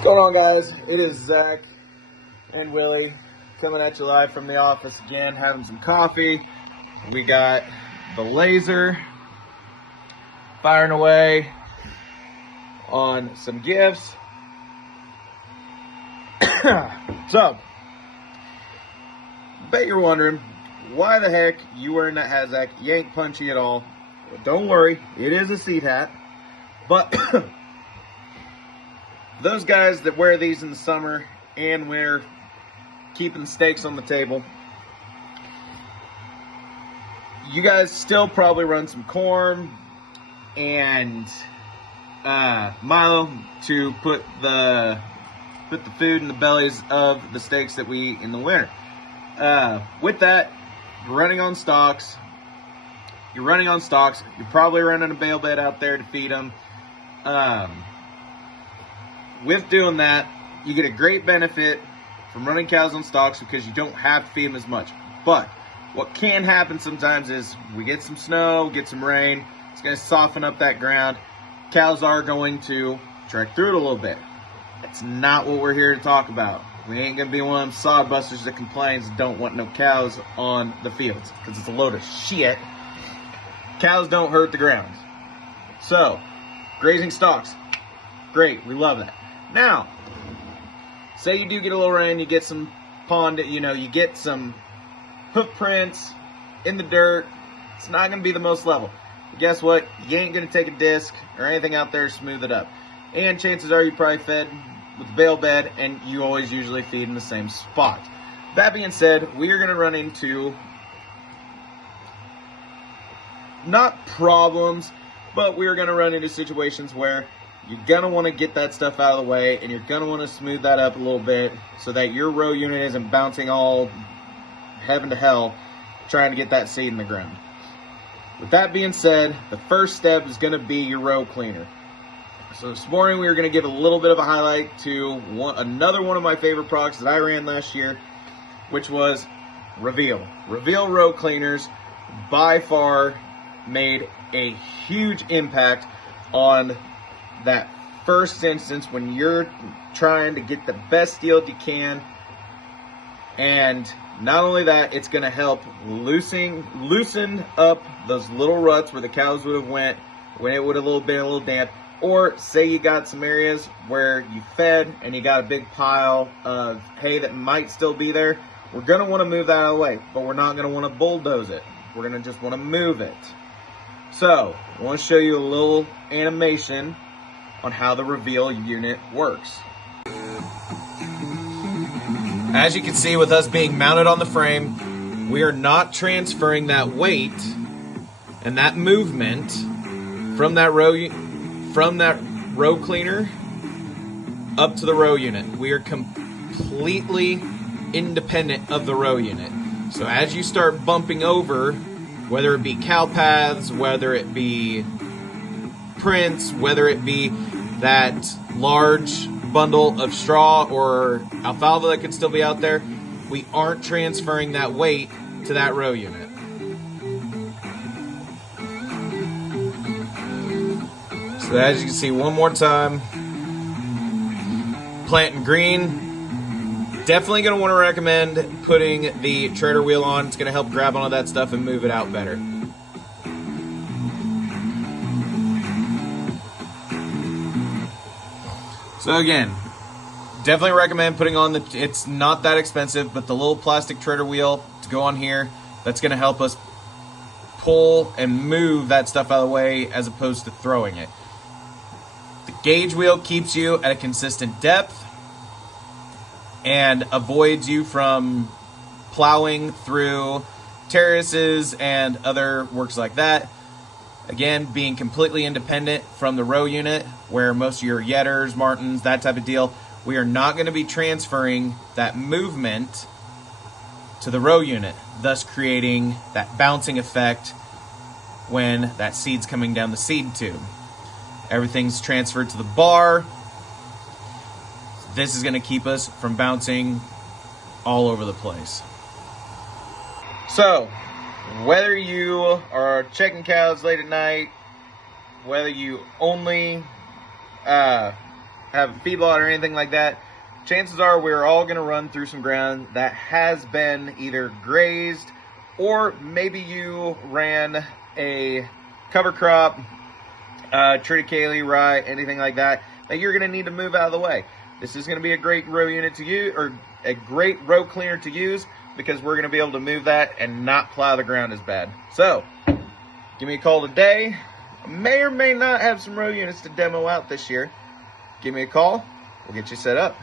What's going on, guys? It is Zach and Willie coming at you live from the office again, having some coffee. We got the laser firing away on some gifts. So, bet you're wondering why the heck you wearing that hat, Zach. You ain't punchy at all. Well, don't worry, it is a seed hat, but those guys that wear these in the summer and wear keeping steaks on the table, you guys still probably run some corn and Milo to put the food in the bellies of the steaks that we eat in the winter. With that, you're running on stocks. You're probably running a bale bed out there to feed them. With doing that, you get a great benefit from running cows on stocks because you don't have to feed them as much. But what can happen sometimes is we get some snow, get some rain. It's going to soften up that ground. Cows are going to trek through it a little bit. That's not what we're here to talk about. We ain't going to be one of them sod busters that complains and don't want no cows on the fields because it's a load of shit. Cows don't hurt the ground. So, grazing stocks, great, we love that. Now, say you do get a little rain, you get some pond, you get some hoof prints in the dirt. It's not going to be the most level. But guess what? You ain't going to take a disc or anything out there to smooth it up. And chances are you probably fed with a bale bed, and you always usually feed in the same spot. That being said, we are going to run into not problems, but we're going to run into situations where you're going to want to get that stuff out of the way, and you're going to want to smooth that up a little bit so that your row unit isn't bouncing all heaven to hell trying to get that seed in the ground. With that being said, the first step is going to be your row cleaner. So this morning we are going to give a little bit of a highlight to another one of my favorite products that I ran last year, which was Reveal. Reveal row cleaners by far made a huge impact on that first instance when you're trying to get the best yield you can. And not only that, it's going to help loosen up those little ruts where the cows would have went when it would have been a little damp. Or say you got some areas where you fed and you got a big pile of hay that might still be there. We're going to want to move that out of the way, but we're not going to want to bulldoze it. We're going to just want to move it. So, I want to show you a little animation on how the Reveal unit works. As you can see, with us being mounted on the frame, we are not transferring that weight and that movement from that row cleaner up to the row unit. We are completely independent of the row unit. So as you start bumping over, whether it be cow paths, whether it be prints, whether it be that large bundle of straw or alfalfa that could still be out there, we aren't transferring that weight to that row unit. So as you can see, one more time, planting green. Definitely going to want to recommend putting the treader wheel on. It's going to help grab onto that stuff and move it out better. So again, definitely recommend putting on it's not that expensive, but the little plastic treader wheel to go on here, that's going to help us pull and move that stuff out of the way as opposed to throwing it. The gauge wheel keeps you at a consistent depth and avoids you from plowing through terraces and other works like that. Again, being completely independent from the row unit, where most of your Yetters, Martins, that type of deal, we are not going to be transferring that movement to the row unit, thus creating that bouncing effect when that seed's coming down the seed tube. Everything's transferred to the bar. This is going to keep us from bouncing all over the place. So, whether you are checking cows late at night, whether you only have a feedlot or anything like that, chances are we're all going to run through some ground that has been either grazed, or maybe you ran a cover crop, triticale, rye, anything like that, that you're going to need to move out of the way. This is going to be a great row unit to use, or a great row cleaner to use, because we're going to be able to move that and not plow the ground as bad. So give me a call today. I may or may not have some row units to demo out this year. Give me a call. We'll get you set up.